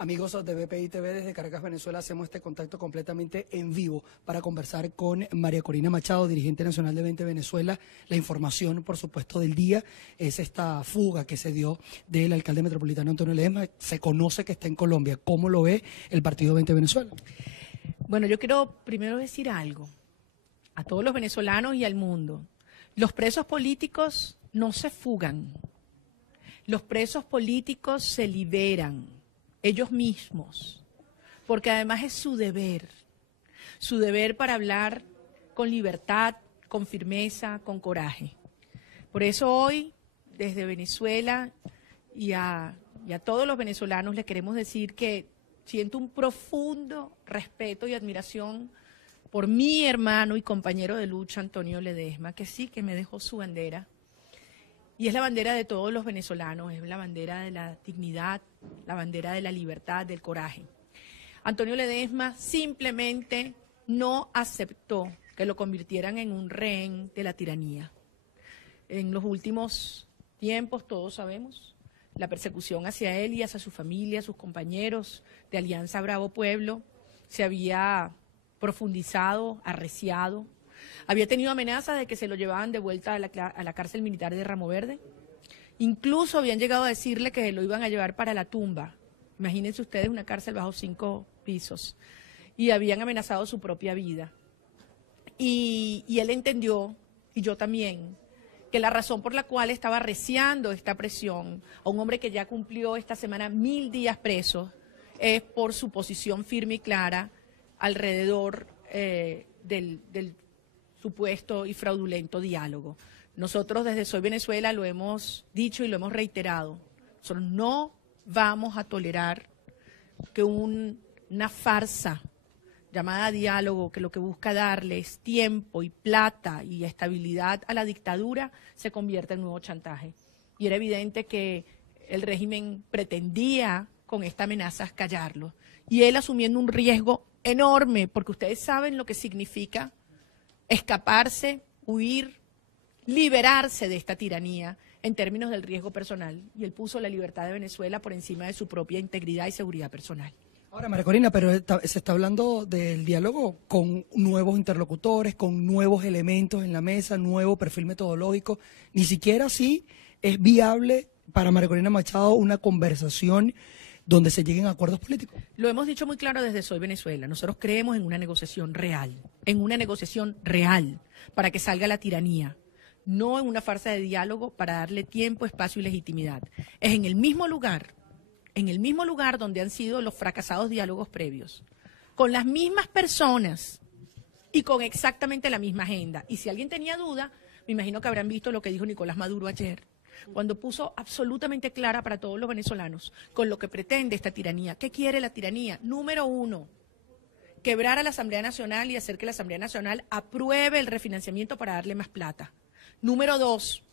Amigos de BPI TV, desde Caracas, Venezuela, hacemos este contacto completamente en vivo para conversar con María Corina Machado, dirigente nacional de 20 Venezuela. La información, por supuesto, del día es esta fuga que se dio del alcalde metropolitano Antonio Ledesma. Se conoce que está en Colombia. ¿Cómo lo ve el partido 20 Venezuela? Bueno, yo quiero primero decir algo a todos los venezolanos y al mundo. Los presos políticos no se fugan. Los presos políticos se liberan ellos mismos, porque además es su deber para hablar con libertad, con firmeza, con coraje. Por eso hoy, desde Venezuela y a todos los venezolanos les queremos decir que siento un profundo respeto y admiración por mi hermano y compañero de lucha, Antonio Ledesma, que sí que me dejó su bandera. Y es la bandera de todos los venezolanos, es la bandera de la dignidad, la bandera de la libertad, del coraje. Antonio Ledesma simplemente no aceptó que lo convirtieran en un rehén de la tiranía. En los últimos tiempos, todos sabemos, la persecución hacia él y hacia su familia, sus compañeros de Alianza Bravo Pueblo, se había profundizado, arreciado. Había tenido amenazas de que se lo llevaban de vuelta a la cárcel militar de Ramo Verde. Incluso habían llegado a decirle que lo iban a llevar para la tumba. Imagínense ustedes una cárcel bajo 5 pisos. Y habían amenazado su propia vida. Y él entendió, y yo también, que la razón por la cual estaba arreciando esta presión a un hombre que ya cumplió esta semana 1000 días preso es por su posición firme y clara alrededor del supuesto y fraudulento diálogo. Nosotros desde Soy Venezuela lo hemos dicho y lo hemos reiterado. Nosotros no vamos a tolerar que una farsa llamada diálogo, que lo que busca darles tiempo y plata y estabilidad a la dictadura, se convierta en nuevo chantaje. Y era evidente que el régimen pretendía con estas amenazas callarlo. Y él asumiendo un riesgo enorme, porque ustedes saben lo que significa escaparse, huir, liberarse de esta tiranía en términos del riesgo personal. Y él puso la libertad de Venezuela por encima de su propia integridad y seguridad personal. Ahora, María Corina, pero se está hablando del diálogo con nuevos interlocutores, con nuevos elementos en la mesa, nuevo perfil metodológico. Ni siquiera así es viable para María Corina Machado una conversación donde se lleguen a acuerdos políticos. Lo hemos dicho muy claro desde Soy Venezuela. Nosotros creemos en una negociación real, para que salga la tiranía, no en una farsa de diálogo para darle tiempo, espacio y legitimidad. Es en el mismo lugar donde han sido los fracasados diálogos previos, con las mismas personas y con exactamente la misma agenda. Y si alguien tenía duda, me imagino que habrán visto lo que dijo Nicolás Maduro ayer, cuando puso absolutamente clara para todos los venezolanos con lo que pretende esta tiranía. ¿Qué quiere la tiranía? Número 1, quebrar a la Asamblea Nacional y hacer que la Asamblea Nacional apruebe el refinanciamiento para darle más plata. Número 2,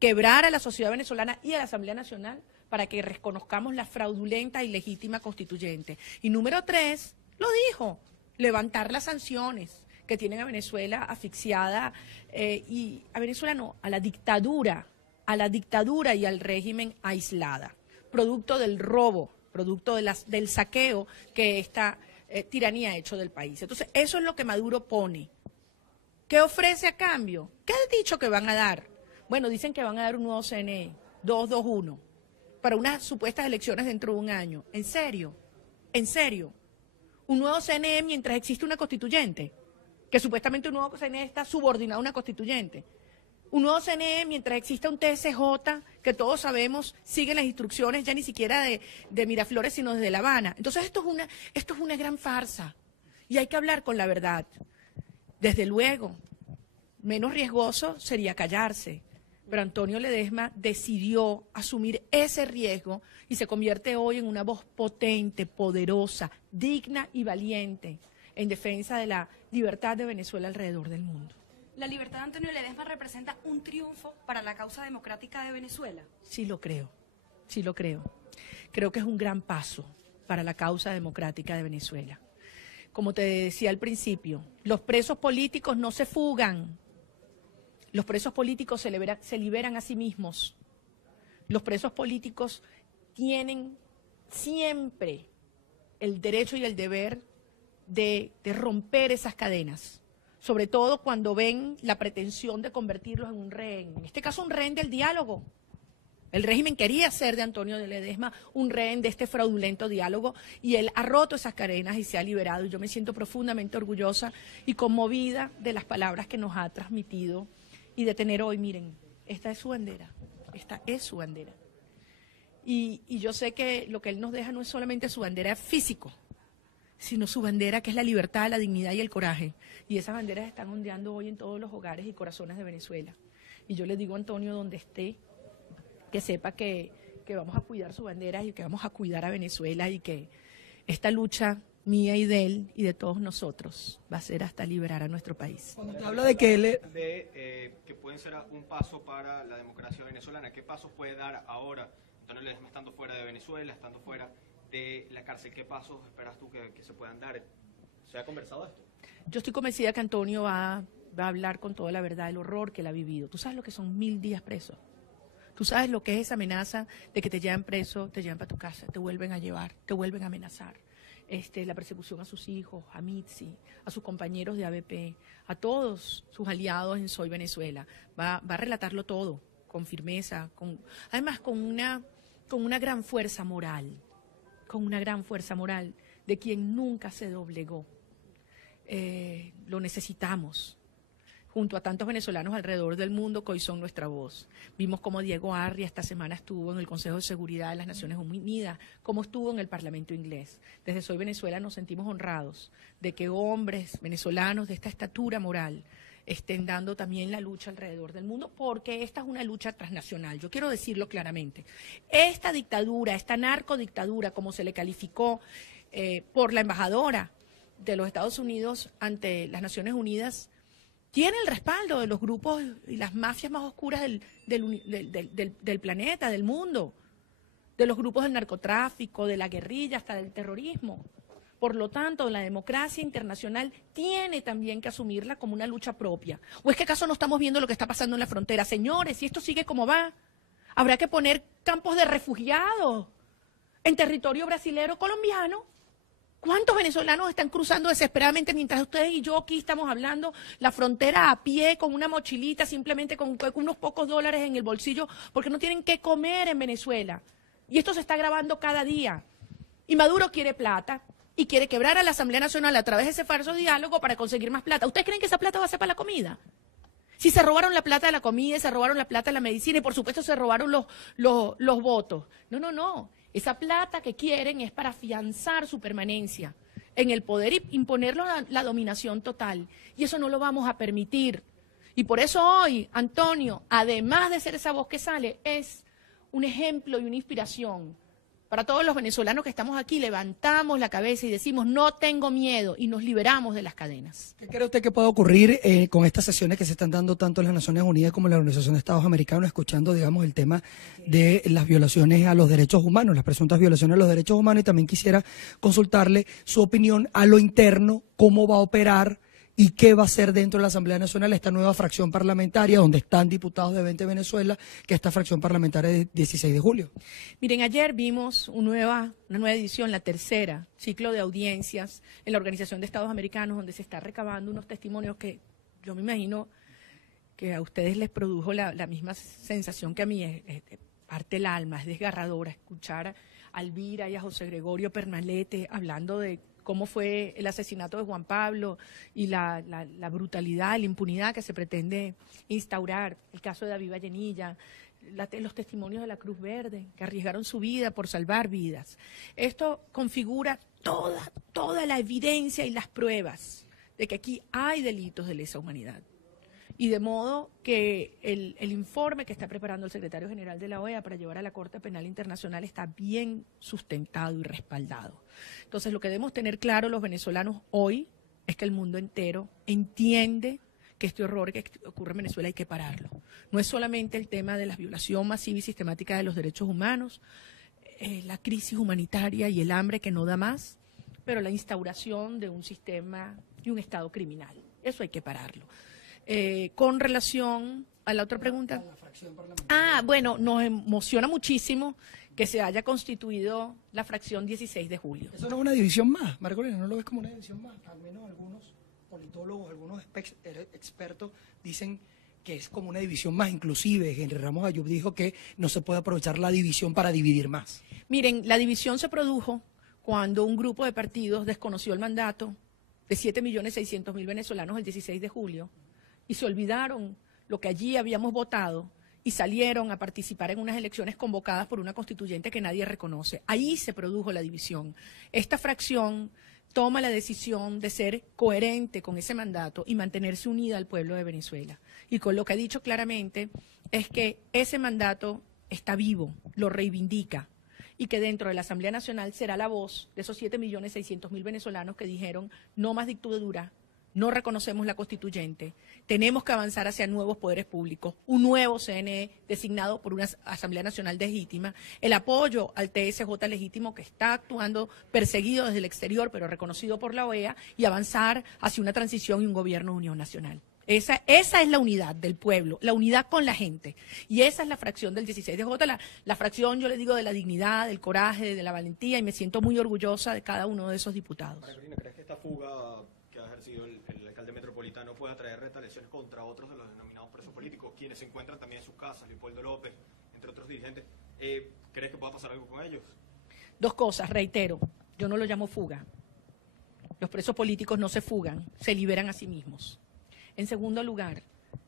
quebrar a la sociedad venezolana y a la Asamblea Nacional para que reconozcamos la fraudulenta y legítima constituyente. Y número 3, lo dijo, levantar las sanciones que tienen a Venezuela asfixiada, y a Venezuela no, a la dictadura y al régimen aislada, producto del robo, producto del saqueo que esta tiranía ha hecho del país. Entonces, eso es lo que Maduro pone. ¿Qué ofrece a cambio? ¿Qué ha dicho que van a dar? Bueno, dicen que van a dar un nuevo CNE, 221, para unas supuestas elecciones dentro de un año. ¿En serio? ¿En serio? ¿Un nuevo CNE mientras existe una constituyente? Que supuestamente un nuevo CNE está subordinado a una constituyente. Un nuevo CNE mientras exista un TSJ que todos sabemos sigue las instrucciones ya ni siquiera de Miraflores sino desde La Habana. Entonces esto es una gran farsa y hay que hablar con la verdad. Desde luego, menos riesgoso sería callarse, pero Antonio Ledesma decidió asumir ese riesgo y se convierte hoy en una voz potente, poderosa, digna y valiente en defensa de la libertad de Venezuela alrededor del mundo. ¿La libertad de Antonio Ledesma representa un triunfo para la causa democrática de Venezuela? Sí lo creo, sí lo creo. Creo que es un gran paso para la causa democrática de Venezuela. Como te decía al principio, los presos políticos no se fugan. Los presos políticos se liberan a sí mismos. Los presos políticos tienen siempre el derecho y el deber de romper esas cadenas, sobre todo cuando ven la pretensión de convertirlos en un rehén, en este caso un rehén del diálogo. El régimen quería hacer de Antonio de Ledesma un rehén de este fraudulento diálogo y él ha roto esas cadenas y se ha liberado. Y yo me siento profundamente orgullosa y conmovida de las palabras que nos ha transmitido y de tener hoy, miren, esta es su bandera, esta es su bandera. Y yo sé que lo que él nos deja no es solamente su bandera físico, sino su bandera que es la libertad, la dignidad y el coraje. Y esas banderas están ondeando hoy en todos los hogares y corazones de Venezuela. Y yo le digo a Antonio, donde esté, que sepa que vamos a cuidar su bandera y que vamos a cuidar a Venezuela y que esta lucha mía y de él y de todos nosotros va a ser hasta liberar a nuestro país. Cuando te habla de que él... que pueden ser un paso para la democracia venezolana, ¿qué pasos puede dar ahora, Antonio Ledesma, estando fuera de Venezuela, estando fuera de la cárcel? ¿Qué pasos esperas tú que se puedan dar? ¿Se ha conversado esto? Yo estoy convencida que Antonio va a hablar con toda la verdad del horror que él ha vivido. Tú sabes lo que son 1000 días presos. Tú sabes lo que es esa amenaza de que te llevan preso, te llevan para tu casa, te vuelven a llevar, te vuelven a amenazar. La persecución a sus hijos, a Mitzi, a sus compañeros de ABP, a todos sus aliados en Soy Venezuela. Va a relatarlo todo con firmeza, además con una gran fuerza moral, de quien nunca se doblegó. Lo necesitamos, junto a tantos venezolanos alrededor del mundo que hoy son nuestra voz. Vimos cómo Diego Arria esta semana estuvo en el Consejo de Seguridad de las Naciones Unidas, cómo estuvo en el Parlamento inglés. Desde Soy Venezuela nos sentimos honrados de que hombres venezolanos de esta estatura moral estén dando también la lucha alrededor del mundo, porque esta es una lucha transnacional. Yo quiero decirlo claramente. Esta dictadura, esta narcodictadura, como se le calificó por la embajadora de los Estados Unidos ante las Naciones Unidas, tiene el respaldo de los grupos y las mafias más oscuras del planeta, del mundo, de los grupos del narcotráfico, de la guerrilla, hasta del terrorismo. Por lo tanto, la democracia internacional tiene también que asumirla como una lucha propia. ¿O es que acaso no estamos viendo lo que está pasando en la frontera? Señores, si esto sigue como va, habrá que poner campos de refugiados en territorio brasilero colombiano. ¿Cuántos venezolanos están cruzando desesperadamente mientras ustedes y yo aquí estamos hablando la frontera a pie, con una mochilita, simplemente con unos pocos dólares en el bolsillo, porque no tienen qué comer en Venezuela? Y esto se está agravando cada día. Y Maduro quiere plata y quiere quebrar a la Asamblea Nacional a través de ese falso diálogo para conseguir más plata. ¿Ustedes creen que esa plata va a ser para la comida? Si se robaron la plata de la comida, se robaron la plata de la medicina y por supuesto se robaron los votos. No. Esa plata que quieren es para afianzar su permanencia en el poder y imponerlo la dominación total. Y eso no lo vamos a permitir. Y por eso hoy, Antonio, además de ser esa voz que sale, es un ejemplo y una inspiración. Para todos los venezolanos que estamos aquí, levantamos la cabeza y decimos, no tengo miedo, y nos liberamos de las cadenas. ¿Qué cree usted que puede ocurrir con estas sesiones que se están dando tanto en las Naciones Unidas como en la Organización de Estados Americanos, escuchando, digamos, el tema de las violaciones a los derechos humanos, las presuntas violaciones a los derechos humanos? Y también quisiera consultarle su opinión a lo interno, cómo va a operar y qué va a hacer dentro de la Asamblea Nacional esta nueva fracción parlamentaria, donde están diputados de 20 Venezuela, que es esta fracción parlamentaria de 16 de julio. Miren, ayer vimos una nueva edición, la tercera ciclo de audiencias en la Organización de Estados Americanos, donde se está recabando unos testimonios que yo me imagino que a ustedes les produjo la misma sensación que a mí, parte el alma, es desgarradora escuchar a Elvira y a José Gregorio Pernalete hablando de cómo fue el asesinato de Juan Pablo y la brutalidad, la impunidad que se pretende instaurar, el caso de David Vallenilla, los testimonios de la Cruz Verde, que arriesgaron su vida por salvar vidas. Esto configura toda la evidencia y las pruebas de que aquí hay delitos de lesa humanidad. Y de modo que el informe que está preparando el secretario general de la OEA para llevar a la Corte Penal Internacional está bien sustentado y respaldado. Entonces, lo que debemos tener claro los venezolanos hoy es que el mundo entero entiende que este horror que ocurre en Venezuela hay que pararlo. No es solamente el tema de la violación masiva y sistemática de los derechos humanos, la crisis humanitaria y el hambre que no da más, pero la instauración de un sistema y un Estado criminal. Eso hay que pararlo. Con relación a la otra pregunta. A la fracción parlamentaria. Bueno, nos emociona muchísimo que se haya constituido la fracción 16 de julio. Eso no es una división más, María Corina, ¿no lo ves como una división más? Al menos algunos politólogos, algunos expertos dicen que es como una división más. Inclusive Henry Ramos Ayub dijo que no se puede aprovechar la división para dividir más. Miren, la división se produjo cuando un grupo de partidos desconoció el mandato de 7.600.000 venezolanos el 16 de julio y se olvidaron lo que allí habíamos votado y salieron a participar en unas elecciones convocadas por una constituyente que nadie reconoce. Ahí se produjo la división. Esta fracción toma la decisión de ser coherente con ese mandato y mantenerse unida al pueblo de Venezuela. Y con lo que ha dicho claramente es que ese mandato está vivo, lo reivindica, y que dentro de la Asamblea Nacional será la voz de esos 7.600.000 venezolanos que dijeron no más dictadura, no reconocemos la constituyente, tenemos que avanzar hacia nuevos poderes públicos, un nuevo CNE designado por una Asamblea Nacional legítima, el apoyo al TSJ legítimo que está actuando perseguido desde el exterior pero reconocido por la OEA y avanzar hacia una transición y un gobierno de unión nacional. Esa es la unidad del pueblo, la unidad con la gente. Y esa es la fracción del 16 de J, la fracción, yo le digo, de la dignidad, del coraje, de la valentía, y me siento muy orgullosa de cada uno de esos diputados. María Corina, ¿crees que esta fuga que ha ejercido el alcalde metropolitano pueda traer retaliaciones contra otros de los denominados presos políticos, quienes se encuentran también en sus casas, Leopoldo López, entre otros dirigentes? ¿Crees que pueda pasar algo con ellos? Dos cosas, reitero, yo no lo llamo fuga. Los presos políticos no se fugan, se liberan a sí mismos. En segundo lugar,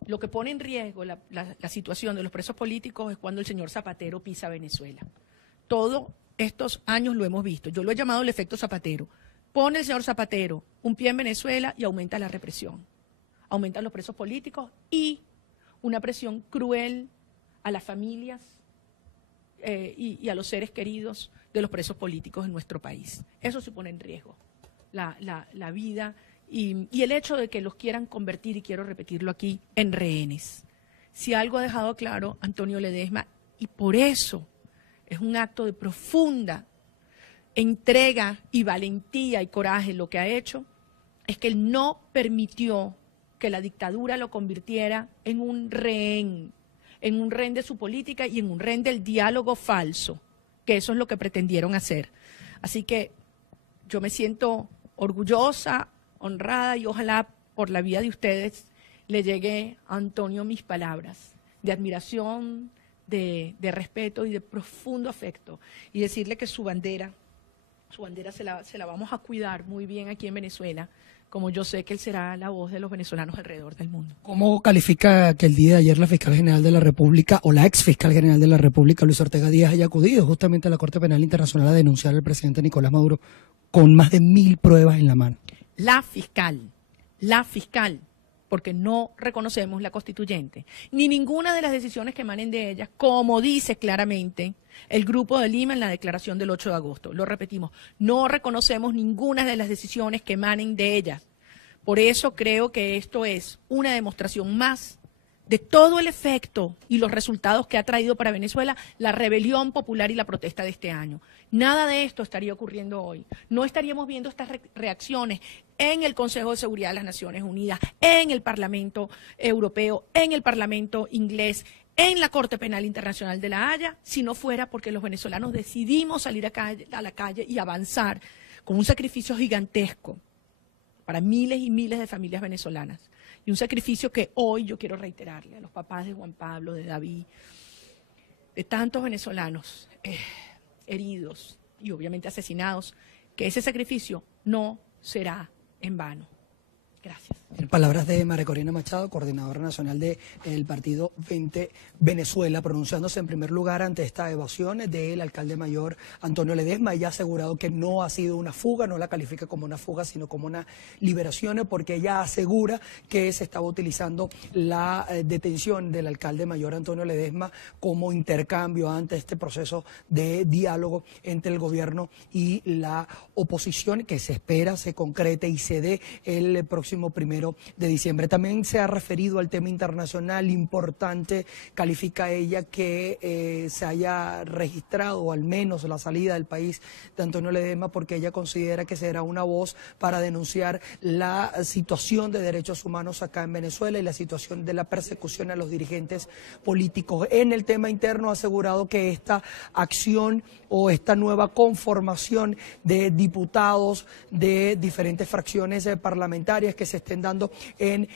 lo que pone en riesgo la situación de los presos políticos es cuando el señor Zapatero pisa Venezuela. Todos estos años lo hemos visto. Yo lo he llamado el efecto Zapatero. Pone el señor Zapatero un pie en Venezuela y aumenta la represión. Aumentan los presos políticos y una presión cruel a las familias y a los seres queridos de los presos políticos en nuestro país. Eso se pone en riesgo, la vida y el hecho de que los quieran convertir, y quiero repetirlo aquí, en rehenes. Si algo ha dejado claro Antonio Ledesma, y por eso es un acto de profunda entrega y valentía y coraje lo que ha hecho, es que él no permitió que la dictadura lo convirtiera en un rehén de su política y en un rehén del diálogo falso, que eso es lo que pretendieron hacer. Así que yo me siento orgullosa, honrada, y ojalá por la vida de ustedes le llegue a Antonio mis palabras de admiración, de respeto y de profundo afecto, y decirle que su bandera se la vamos a cuidar muy bien aquí en Venezuela, como yo sé que él será la voz de los venezolanos alrededor del mundo. ¿Cómo califica que el día de ayer la fiscal general de la República, o la ex fiscal general de la República, Luis Ortega Díaz, haya acudido justamente a la Corte Penal Internacional a denunciar al presidente Nicolás Maduro con más de 1.000 pruebas en la mano? La fiscal, porque no reconocemos la constituyente, ni ninguna de las decisiones que emanen de ella, como dice claramente el Grupo de Lima en la declaración del 8 de agosto. Lo repetimos, no reconocemos ninguna de las decisiones que emanen de ella. Por eso creo que esto es una demostración más de todo el efecto y los resultados que ha traído para Venezuela la rebelión popular y la protesta de este año. Nada de esto estaría ocurriendo hoy. No estaríamos viendo estas reacciones en el Consejo de Seguridad de las Naciones Unidas, en el Parlamento Europeo, en el Parlamento inglés, en la Corte Penal Internacional de La Haya, si no fuera porque los venezolanos decidimos salir a la calle y avanzar con un sacrificio gigantesco para miles y miles de familias venezolanas. Y un sacrificio que hoy yo quiero reiterarle a los papás de Juan Pablo, de David, de tantos venezolanos heridos y obviamente asesinados, que ese sacrificio no será en vano. Gracias. En palabras de María Corina Machado, coordinadora nacional del partido 20 Venezuela, pronunciándose en primer lugar ante esta evasión del alcalde mayor Antonio Ledesma. Ella ha asegurado que no ha sido una fuga, no la califica como una fuga, sino como una liberación, porque ella asegura que se estaba utilizando la detención del alcalde mayor Antonio Ledesma como intercambio ante este proceso de diálogo entre el gobierno y la oposición, que se espera se concrete y se dé el próximo próximo 1 de diciembre. También se ha referido al tema internacional importante, califica ella que se haya registrado al menos la salida del país de Antonio Ledesma, porque ella considera que será una voz para denunciar la situación de derechos humanos acá en Venezuela y la situación de la persecución a los dirigentes políticos. En el tema interno ha asegurado que esta acción o esta nueva conformación de diputados de diferentes fracciones parlamentarias que se estén dando en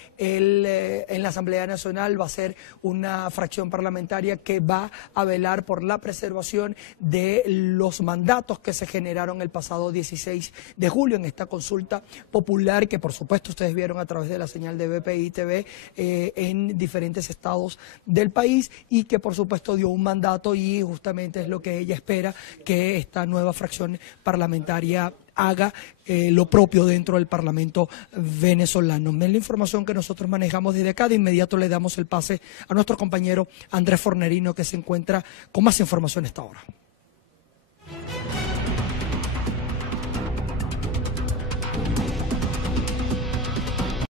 la Asamblea Nacional va a ser una fracción parlamentaria que va a velar por la preservación de los mandatos que se generaron el pasado 16 de julio en esta consulta popular que por supuesto ustedes vieron a través de la señal de BPI TV en diferentes estados del país y que por supuesto dio un mandato y justamente es lo que ella espera que esta nueva fracción parlamentaria haga lo propio dentro del Parlamento venezolano. Es la información que nosotros manejamos desde acá. De inmediato le damos el pase a nuestro compañero Andrés Fornerino, que se encuentra con más información a esta hora.